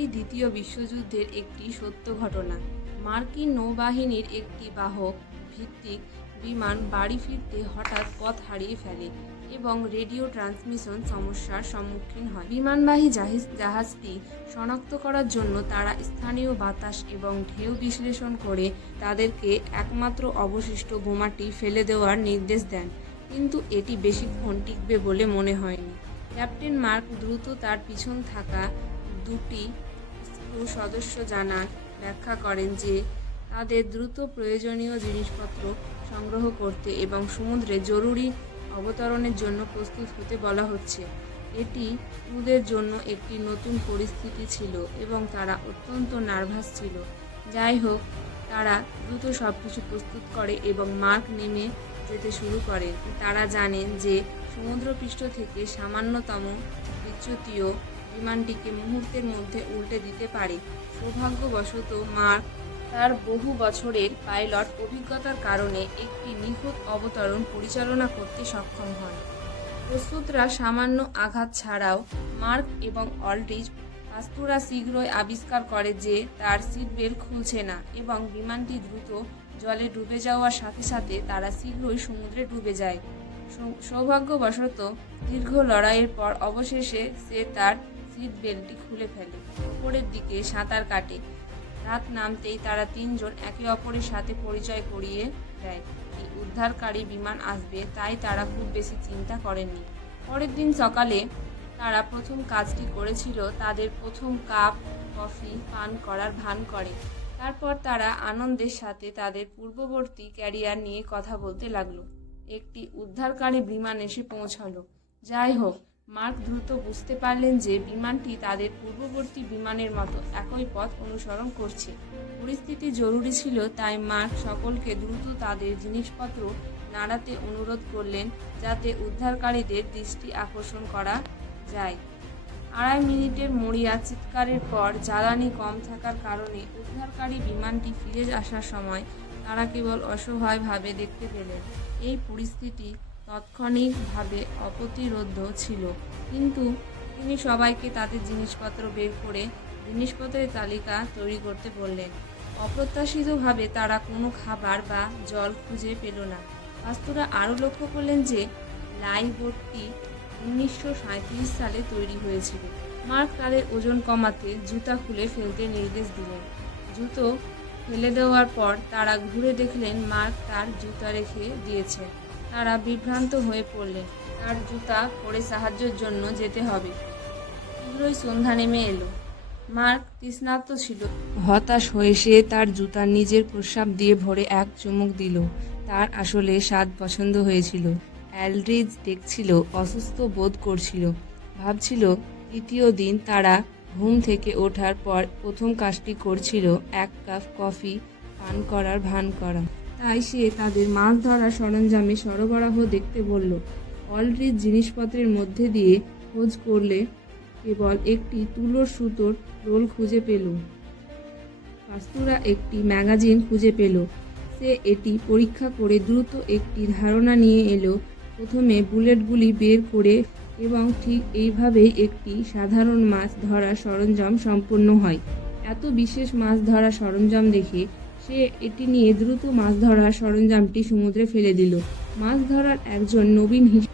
এটি দ্বিতীয় বিশ্বযুদ্ধের একটি সত্য ঘটনা। মার্কিন নৌবাহিনীর একটি বাহক ভিত্তিক বিমান বাড়ি ফিরতে হঠাৎ পথ হারিয়ে ফেলে এবং রেডিও ট্রান্সমিশন সমস্যার সম্মুখীন হয়। বিমানবাহী জাহাজ জাহাজটি শনাক্ত করার জন্য তারা স্থানীয় বাতাস এবং ঢেউ বিশ্লেষণ করে তাদেরকে একমাত্র অবশিষ্ট বোমাটি ফেলে দেওয়ার নির্দেশ দেন। কিন্তু এটি বেশিক্ষণ টিকবে বলে মনে হয়নি। ক্যাপ্টেন মার্ক দ্রুত তার পিছন থাকা দুটি ক্রু সদস্য জানান, ব্যাখ্যা করেন যে তাদের দ্রুত প্রয়োজনীয় জিনিসপত্র সংগ্রহ করতে এবং সমুদ্রে জরুরি অবতরণের জন্য প্রস্তুত হতে বলা হচ্ছে। এটি ক্রুদের জন্য একটি নতুন পরিস্থিতি ছিল এবং তারা অত্যন্ত নার্ভাস ছিল। যাই হোক, তারা দ্রুত সব কিছু প্রস্তুত করে এবং মার্ক নেমে যেতে শুরু করে। তারা জানেন যে সমুদ্রপৃষ্ঠ থেকে সামান্যতম বিচ্যুতিও বিমানটিকে মুহূর্তের মধ্যে উল্টে দিতে পারে। সৌভাগ্যবশত মার্ক তার বহু বছরের পাইলট অভিজ্ঞতার কারণে একটি নিখুঁত অবতরণ পরিচালনা করতে সক্ষম হন। প্রস্তুতরা সামান্য আঘাত ছাড়াও মার্ক এবং অলড্রিজ পাস্তুরা শীঘ্রই আবিষ্কার করে যে তার সিট বেল্ট খুলছে না এবং বিমানটি দ্রুত জলে ডুবে যাওয়ার সাথে সাথে তারা শীঘ্রই সমুদ্রে ডুবে যায়। সৌভাগ্যবশত দীর্ঘ লড়াইয়ের পর অবশেষে সে তার সিট বেল্টটি খুলে ফেলে। উপরের দিকে সাঁতার কাটে। রাত নামতেই তারা তিনজন একে অপরের সাথে পরিচয় করিয়ে দেয়। এই উদ্ধারকারী বিমান আসবে, তাই তারা খুব বেশি চিন্তা করেননি। পরের দিন সকালে তারা প্রথম কাজটি করেছিল তাদের প্রথম কাপ কফি পান করার ভান করে। তারপর তারা আনন্দের সাথে তাদের পূর্ববর্তী ক্যারিয়ার নিয়ে কথা বলতে লাগল। একটি উদ্ধারকারী বিমান এসে পৌঁছালো। যাই হোক মার্ক দ্রুত বুঝতে পারলেন যে বিমানটি তাদের পূর্ববর্তী বিমানের মতো একই পথ অনুসরণ করছে। পরিস্থিতি জরুরি ছিল, তাই মার্ক সকলকে দ্রুত তাদের জিনিসপত্র নাড়াতে অনুরোধ করলেন যাতে উদ্ধারকারীদের দৃষ্টি আকর্ষণ করা যায়। আড়াই মিনিটের মরিয়া চিৎকারের পর জ্বালানি কম থাকার কারণে উদ্ধারকারী বিমানটি ফিরে আসার সময় তারা কেবল অসহায়ভাবে দেখতে পেলেন। এই পরিস্থিতি তাৎক্ষণিকভাবে অপ্রতিরোধ্য ছিল। কিন্তু তিনি সবাইকে তাদের জিনিসপত্র বের করে জিনিসপত্রের তালিকা তৈরি করতে বললেন। অপ্রত্যাশিতভাবে তারা কোনো খাবার বা জল খুঁজে পেল না। বাস্তুরা আরও লক্ষ্য করলেন যে লাই বোটটি উনিশশো সাঁইত্রিশ সালে তৈরি হয়েছিল। মার্ক তাদের ওজন কমাতে জুতা খুলে ফেলতে নির্দেশ দিলেন। জুতো ফেলে দেওয়ার পর তারা ঘুরে দেখলেন মার্ক তার জুতা রেখে দিয়েছে তারা বিভ্রান্ত হয়ে পড়লেন তার জুতা পরে সাহায্যের জন্য যেতে হবে। শীঘ্রই সন্ধ্যা নেমে এলো। মার্ক তৃষ্ণার্ত ছিল। হতাশ হয়ে সে তার জুতা নিজের প্রস্রাব দিয়ে ভরে এক চুমুক দিল। তার আসলে স্বাদ পছন্দ হয়েছিল। অ্যালড্রিজ দেখছিল, অসুস্থ বোধ করছিল। ভাবছিল তৃতীয় দিন তারা ঘুম থেকে ওঠার পর প্রথম কাজটি করছিল, এক কাপ কফি পান করার ভান করা। তাই সে তাদের মাছ ধরা সরঞ্জামে সরবরাহ দেখতে বলল অলড্রিজ জিনিসপত্রের মধ্যে দিয়ে খোঁজ করলে কেবল একটি তুলোর সুতোর রোল খুঁজে পেল। পাস্তুরা একটি ম্যাগাজিন খুঁজে পেল। সে এটি পরীক্ষা করে দ্রুত একটি ধারণা নিয়ে এলো, প্রথমে বুলেটগুলি বের করে এবং ঠিক এইভাবেই একটি সাধারণ মাছ ধরার সরঞ্জাম সম্পন্ন হয়। এত বিশেষ মাছ ধরা সরঞ্জাম দেখে সে এটি নিয়ে দ্রুত মাছ ধরার সরঞ্জামটি সমুদ্রে ফেলে দিল। মাছ ধরার একজন নবীন হিস-